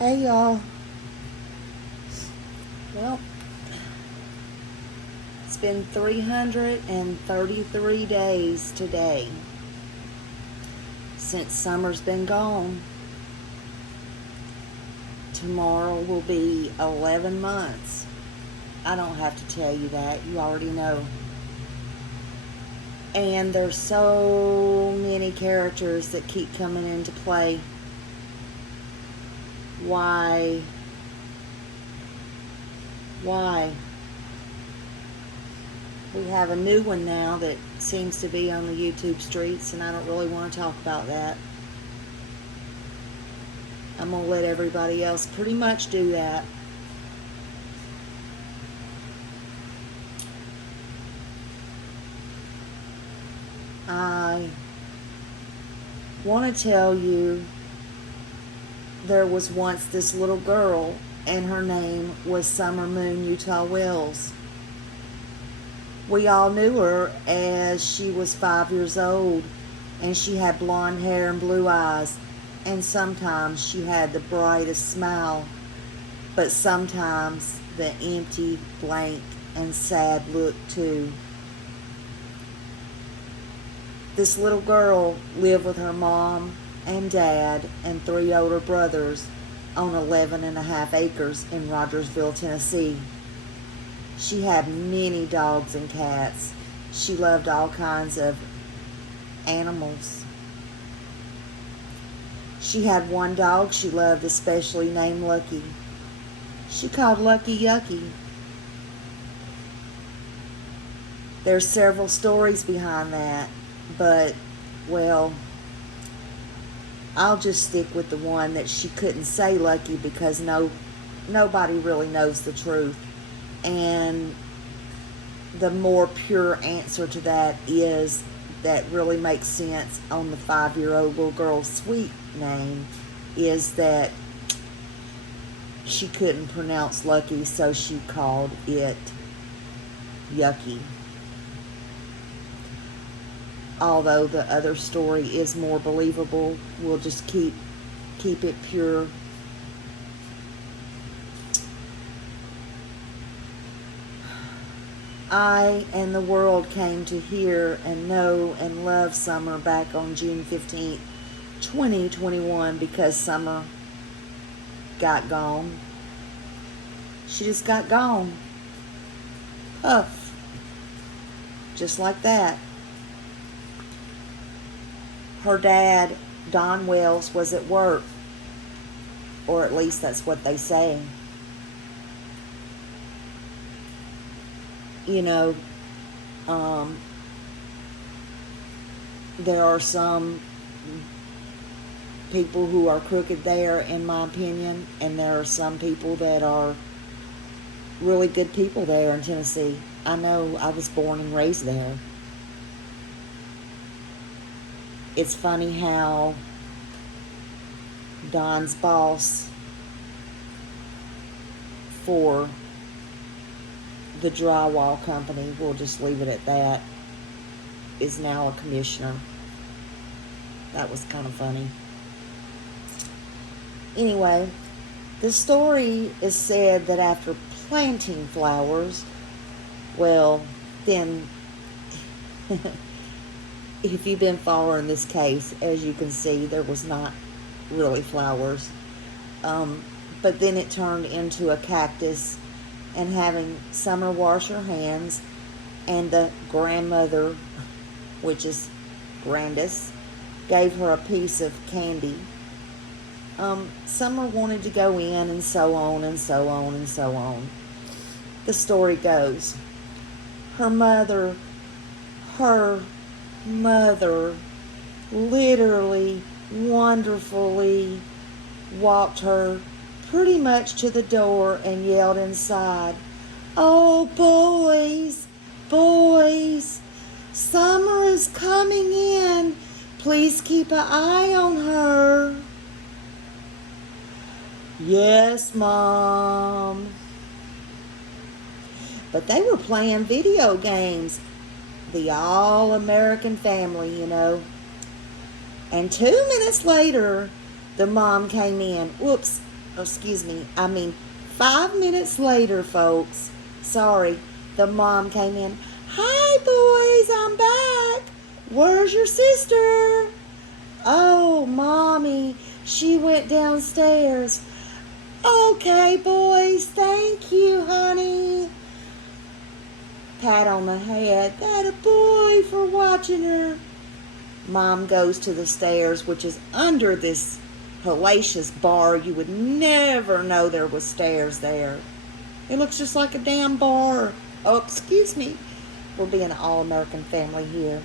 Hey y'all. Well, it's been 333 days today since summer's been gone. Tomorrow will be 11 months. I don't have to tell you that. You already know. And there's so many characters that keep coming into play. Why? We have a new one now that seems to be on the YouTube streets, and I don't really want to talk about that. I'm going to let everybody else pretty much do that. I want to tell you there was once this little girl, and her name was Summer Moon Utah Wells. We all knew her as she was 5 years old, and she had blonde hair and blue eyes, and sometimes she had the brightest smile, but sometimes the empty, blank, and sad look too. This little girl lived with her mom and dad and 3 older brothers on 11.5 acres in Rogersville, Tennessee. She had many dogs and cats. She loved all kinds of animals. She had one dog she loved especially named Lucky. She called Lucky Yucky. There's several stories behind that, but, well, I'll just stick with the one that she couldn't say Lucky because nobody really knows the truth. And the more pure answer to that is that really makes sense on the 5-year-old little girl's sweet name is that she couldn't pronounce Lucky, so she called it Yucky. Although the other story is more believable, we'll just keep it pure. I and the world came to hear and know and love Summer back on June 15th, 2021 because Summer got gone. She just got gone. Puff. Just like that. Her dad, Don Wells, was at work. Or at least that's what they say. You know, there are some people who are crooked there, in my opinion, and there are some people that are really good people there in Tennessee. I know, I was born and raised there. It's funny how Don's boss for the drywall company, we'll just leave it at that, is now a commissioner. That was kind of funny. Anyway, the story is said that after planting flowers, well, then, if you've been following this case, as you can see, there was not really flowers. But then it turned into a cactus, and having Summer wash her hands, and the grandmother, which is Candace, gave her a piece of candy. Summer wanted to go in, and so on and so on and so on. The story goes, her mother literally, wonderfully walked her pretty much to the door and yelled inside, "Oh, boys, Summer is coming in. Please keep an eye on her." "Yes, Mom." But they were playing video games. The all-American family, you know. And 2 minutes later, the mom came in. Whoops, excuse me, 5 minutes later, folks. Sorry, the mom came in. Hi, boys, I'm back. Where's your sister? Oh, Mommy, she went downstairs. Okay, boys, thank you, honey. Pat on the head. That a boy for watching her. Mom goes to the stairs, which is under this hellacious bar. You would never know there was stairs there. It looks just like a damn bar. Oh, excuse me. We're being an all-American family here.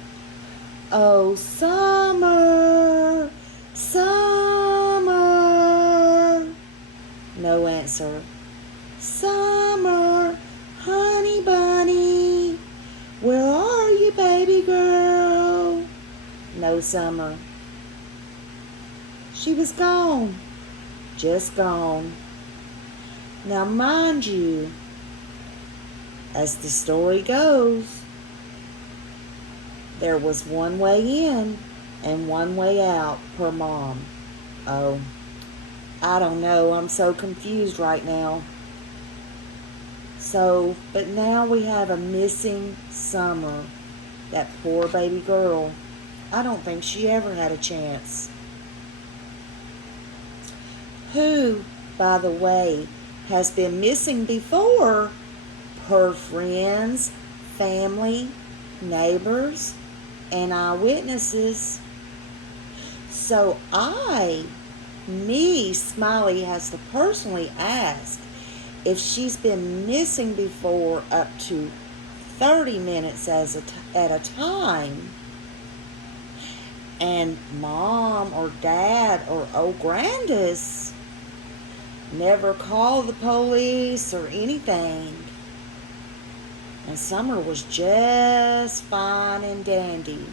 Oh, Summer, Summer. No answer. Summer, honey bunny, where are you, baby girl? No Summer. She was gone. Just gone. Now, mind you, as the story goes, there was one way in and one way out per mom. Oh, I don't know. I'm so confused right now. So, but now we have a missing Summer. That poor baby girl. I don't think she ever had a chance. Who, by the way, has been missing before per friends, family, neighbors, and eyewitnesses. So Smiley, has to personally ask if she's been missing before up to 30 minutes at a time, and Mom or Dad or old Candace never called the police or anything, and Summer was just fine and dandy.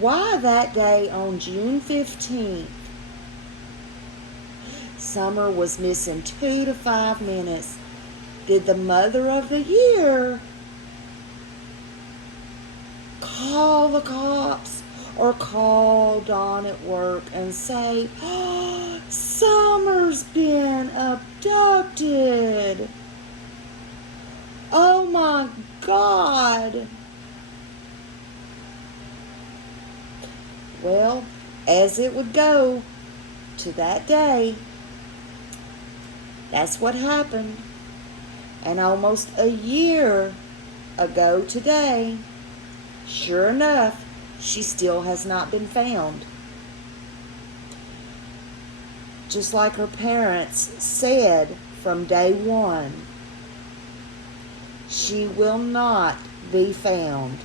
Why that day on June 15th, Summer was missing 2 to 5 minutes, did the mother of the year call the cops or call Dawn at work and say, oh, Summer's been abducted? Oh my God. Well, as it would go to that day, that's what happened. And almost a year ago today, sure enough, she still has not been found. Just like her parents said from day one, she will not be found.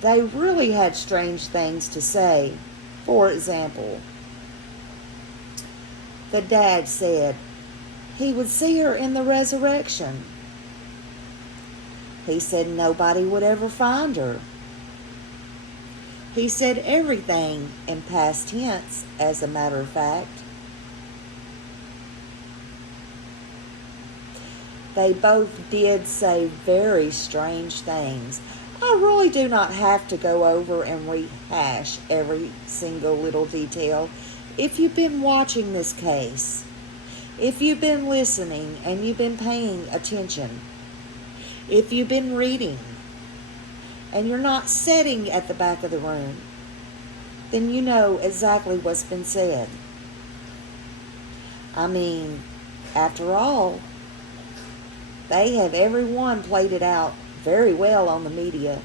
They really had strange things to say. For example, the dad said he would see her in the resurrection. He said nobody would ever find her. He said everything in past tense, as a matter of fact. They both did say very strange things. I really do not have to go over and rehash every single little detail. If you've been watching this case, if you've been listening and you've been paying attention, if you've been reading and you're not sitting at the back of the room, then you know exactly what's been said. After all, they have everyone played it out very well on the media.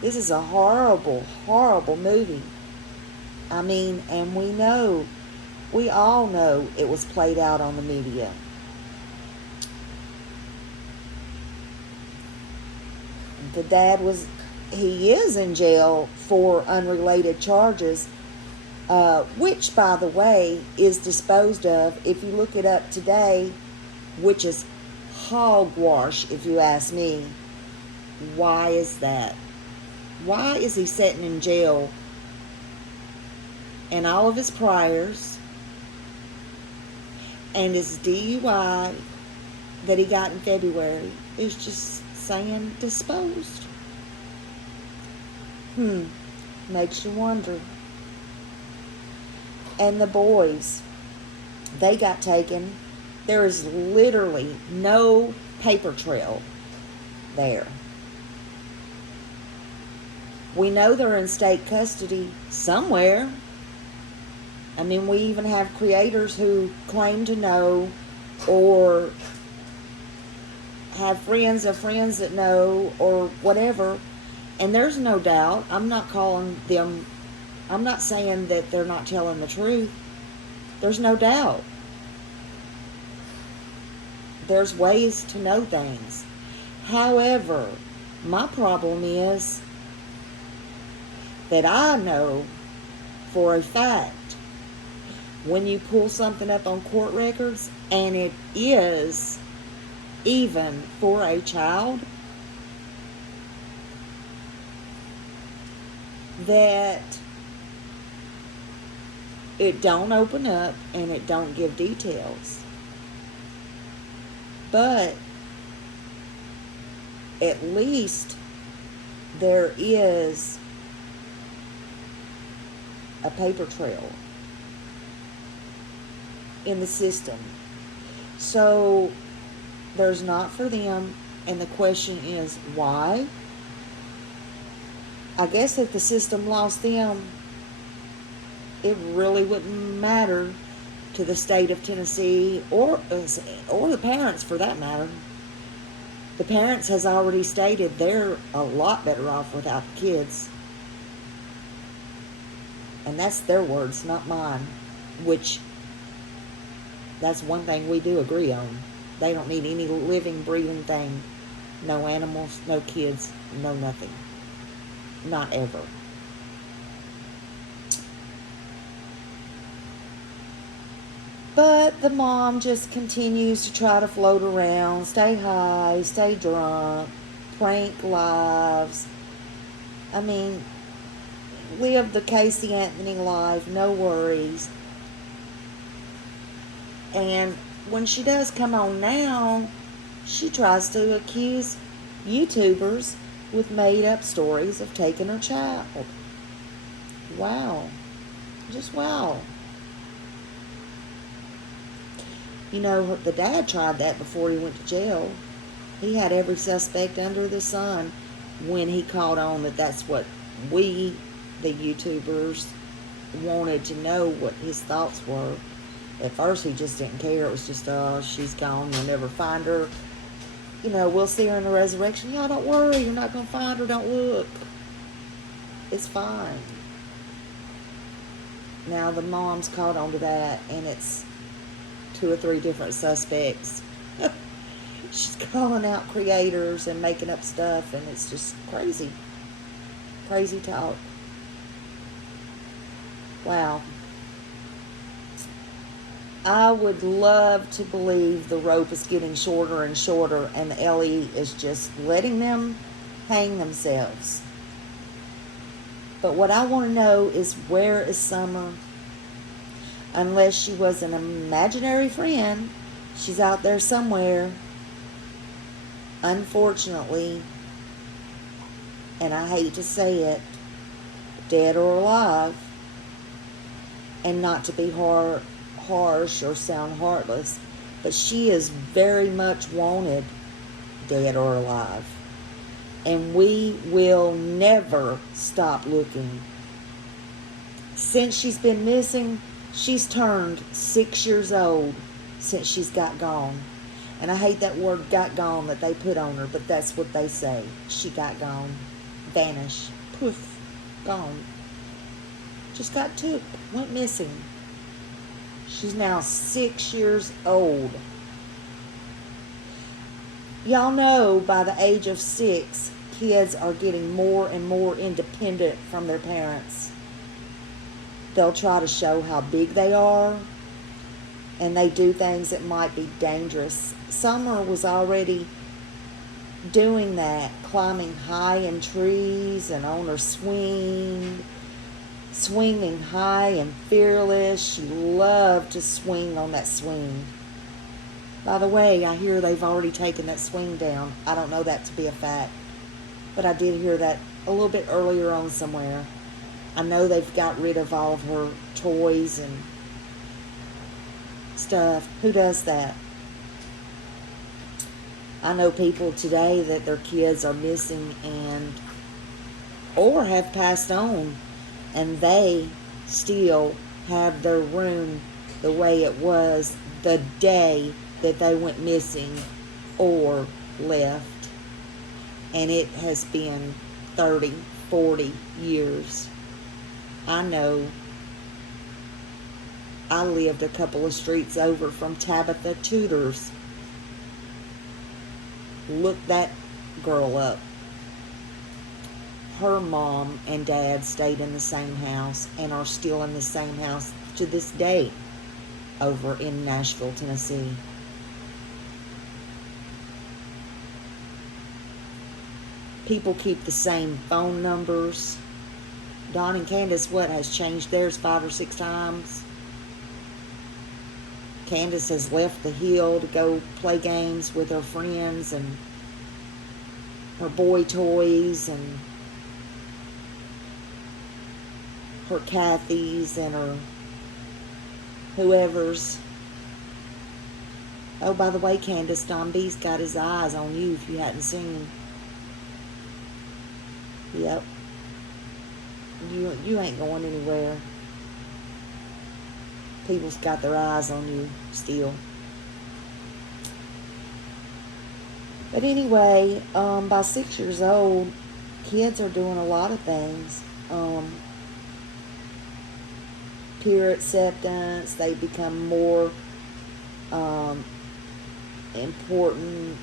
This is a horrible, horrible movie. And we all know it was played out on the media. The dad he is in jail for unrelated charges, which, by the way, is disposed of, if you look it up today, which is hogwash, if you ask me. Why is that? Why is he sitting in jail? And all of his priors and his DUI that he got in February is just saying disposed. Makes you wonder. And the boys, they got taken. There is literally no paper trail there. We know they're in state custody somewhere. I mean, we even have creators who claim to know or have friends of friends that know or whatever. And there's no doubt. I'm not saying that they're not telling the truth. There's no doubt. There's ways to know things. However, my problem is that I know for a fact when you pull something up on court records and it is even for a child, that it don't open up and it don't give details. But at least there is a paper trail in the system. So there's not for them, and the question is why? I guess if the system lost them, it really wouldn't matter to the state of Tennessee or the parents for that matter. The parents has already stated they're a lot better off without the kids. And that's their words, not mine. Which, that's one thing we do agree on. They don't need any living, breathing thing. No animals, no kids, no nothing. Not ever. But the mom just continues to try to float around, stay high, stay drunk, prank lives. I mean, live the Casey Anthony life, no worries. And when she does come on now, she tries to accuse YouTubers with made-up stories of taking her child. Wow. Just wow. You know, the dad tried that before he went to jail. He had every suspect under the sun when he caught on that that's what we, the YouTubers, wanted to know what his thoughts were. At first, he just didn't care. It was just, oh, she's gone. You'll never find her. You know, we'll see her in the resurrection. Yeah, don't worry. You're not going to find her. Don't look. It's fine. Now, the mom's caught on to that, and it's 2 or 3 different suspects. She's calling out creators and making up stuff, and it's just crazy. Crazy talk. Wow. I would love to believe the rope is getting shorter and shorter, and the LE is just letting them hang themselves. But what I want to know is, where is Summer? Unless she was an imaginary friend, she's out there somewhere, unfortunately, and I hate to say it, dead or alive. And not to be harsh or sound heartless, but she is very much wanted, dead or alive. And we will never stop looking. Since she's been missing, she's turned 6 years old since she's got gone. And I hate that word "got gone" that they put on her, but that's what they say. She got gone. Vanished. Poof. Gone. Just got took. Went missing. She's now 6 years old. Y'all know by the age of 6, kids are getting more and more independent from their parents. They'll try to show how big they are, and they do things that might be dangerous. Summer was already doing that, climbing high in trees and on her swing, swinging high and fearless. She loved to swing on that swing. By the way, I hear they've already taken that swing down. I don't know that to be a fact. but I did hear that a little bit earlier on somewhere. I know they've got rid of all of her toys and stuff. Who does that? I know people today that their kids are missing and or have passed on, and they still have their room the way it was the day that they went missing or left. And it has been 30, 40 years. I know. I lived a couple of streets over from Tabitha Tudor's. Look that girl up. Her mom and dad stayed in the same house and are still in the same house to this day over in Nashville, Tennessee. People keep the same phone numbers. Don and Candace, has changed theirs 5 or 6 times? Candace has left the hill to go play games with her friends and her boy toys and her Kathy's and her whoever's. Oh, by the way, Candace, Don B's got his eyes on you if you hadn't seen. Yep. You ain't going anywhere. People's got their eyes on you still. But anyway, by 6 years old, kids are doing a lot of things. Peer acceptance, they become more important,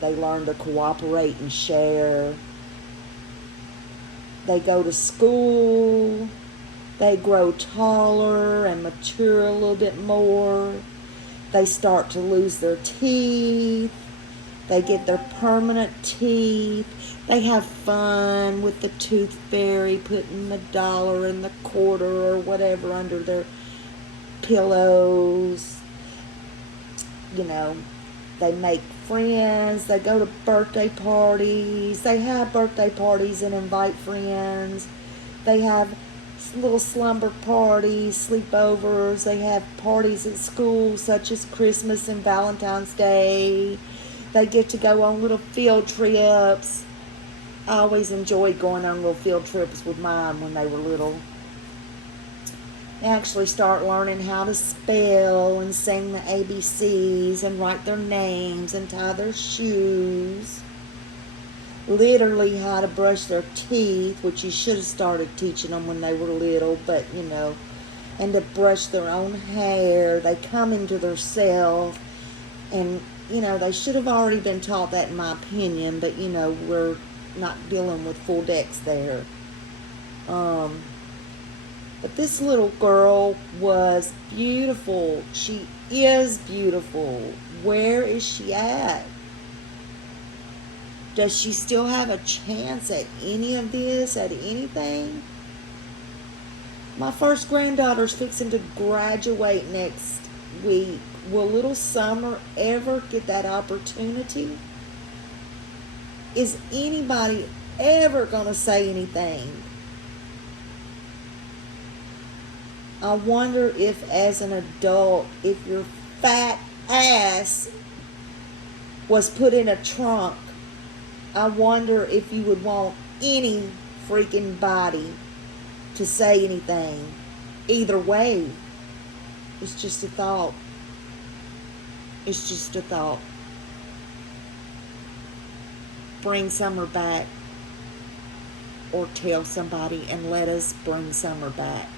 they learn to cooperate and share. They go to school, they grow taller and mature a little bit more. They start to lose their teeth. They get their permanent teeth. They have fun with the tooth fairy, putting the dollar and the quarter or whatever under their pillows. They make friends. They go to birthday parties. They have birthday parties and invite friends. They have little slumber parties, sleepovers. They have parties at school such as Christmas and Valentine's Day. They get to go on little field trips. I always enjoyed going on little field trips with mine when they were little. They actually start learning how to spell and sing the ABCs and write their names and tie their shoes. Literally how to brush their teeth, which you should have started teaching them when they were little, but and to brush their own hair. They come into their self, and they should have already been taught that, in my opinion, but we're not dealing with full decks there. But this little girl was beautiful. She is beautiful. Where is she at? Does she still have a chance at any of this, at anything? My first granddaughter's fixing to graduate next week. Will little Summer ever get that opportunity? Is anybody ever going to say anything? I wonder if, as an adult, if your fat ass was put in a trunk, I wonder if you would want any freaking body to say anything. Either way, it's just a thought. It's just a thought. Bring Summer back, or tell somebody and let us bring Summer back.